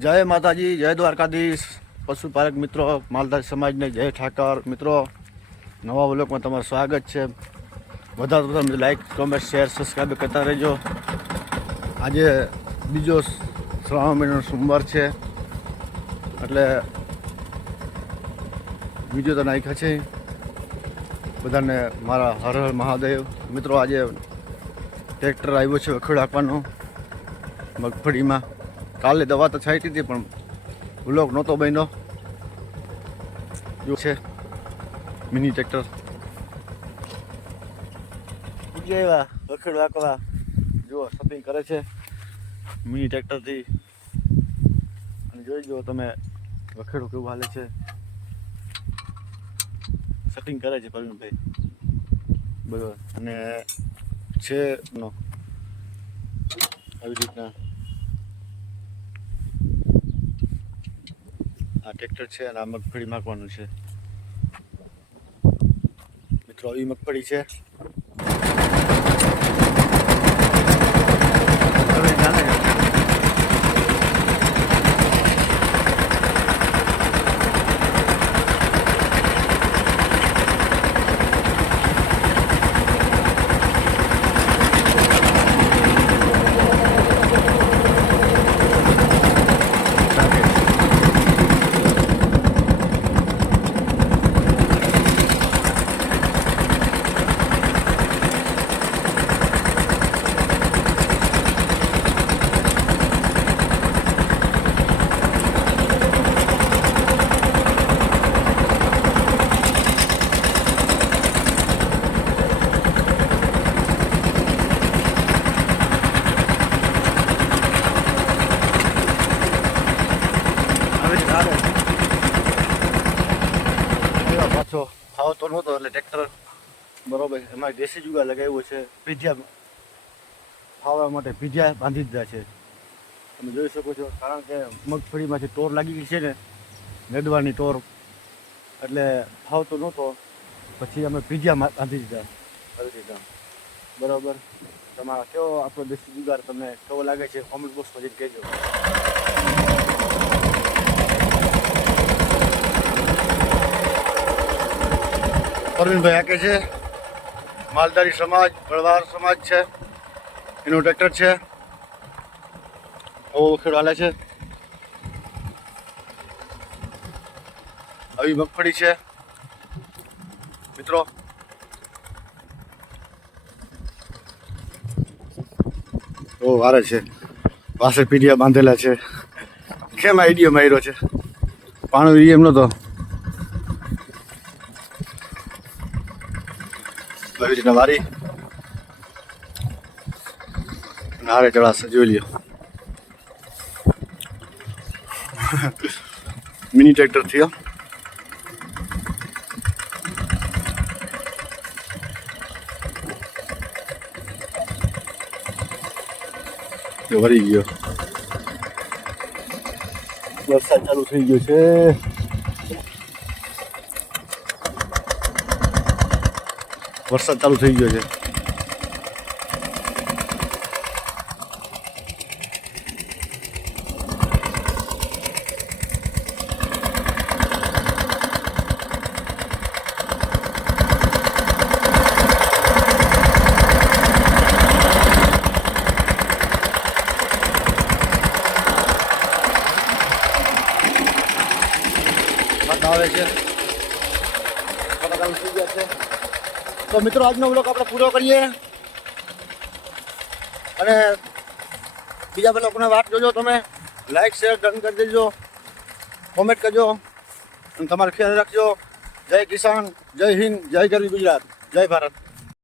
જય માતાજી, જય દ્વારકાધીશ. પશુપાલક મિત્રો, માલધાર સમાજને જય ઠાકર. મિત્રો, નવા વ્લોગમાં તમારું સ્વાગત છે. બધા તમે લાઈક કોમેન્ટ શેર સબસ્ક્રાઈબ કરતા રહેજો. આજે બીજો શ્રાવણ મહિનાનો સોમવાર છે. એટલે બીજો તો નાખ્યા છે. બધાને મારા હર હર મહાદેવ. મિત્રો, આજે ટ્રેક્ટર આવ્યો છે વખોડ આપવાનો મગફળીમાં. કાલે દવા તો છાંટી હતી પણ બ્લોક નહોતો બન્યો. જો છે. મિની ટ્રેક્ટર એવા રખડ વાકવા. જુઓ શોપિંગ કરે છે. મિની ટ્રેક્ટરથી અને જોઈ જુઓ તમે વખેડું કેવું હાલે છે. સેટિંગ કરે છે પ્રવીણભાઈ. બરોબર. અને છે આવી રીતના. આ ટ્રેક્ટર છે અને આ મગફળી માગવાનું છે. મિત્રો આવી મગફળી છે હવે જાણે છે. હવે ચાલે એવા પાછો ફાવતો નહોતો, એટલે ટ્રેક્ટર બરોબર, એમાં દેશી જુગા લગાવ્યો છે પીઝા ફાવવા માટે પીઝા બાંધી દીધા છે. તમે જોઈ શકો છો, કારણ કે મગફળીમાંથી ટોર લાગી ગઈ છે ને નડવાની ટોર એટલે ફાવતો નહોતો, પછી અમે પીઝા બાંધી દીધા. કરી દીધા. બરાબર. તમારા કેવો આપણો દેશી જુગાર, તમને કેવો લાગે છે? કોમેન્ટ બોક્સમાં જઈને કહેજો. અરવિંદભાઈ આ કે છે. માલધારી સમાજ બળવાર સમાજ છે. એનું ટ્રેક્ટર છે. આવો વખેડો હાલે છે. આવી મગફળી છે. મિત્રો. ઓ વારે છે. પાસે પીડિયા બાંધેલા છે. કેમ આઈડિયો માર્યો છે? પાણી એમ નતો આવી રીતના વારી નારે ચડાશે જોઈ લ્યો. મિની ટ્રેક્ટર થયો વળી ગયો. વરસાદ ચાલુ થઈ ગયો છે. વરસાદ ચાલુ થઈ ગયો છે વરસાદ આવે છે વરસાદ ચાલુ થઈ ગયા છે તો મિત્રો, આજનો બ્લોગ આપણે પૂરો કરીએ. અને બીજા બ્લોગને વાત જોજો તમે. લાઈક શેર ડન કરી દેજો. કોમેન્ટ કરજો. અને તમારે ખ્યાલ રાખજો. જય કિસાન, જય હિન્દ, જય ગરવી ગુજરાત. જય ભારત.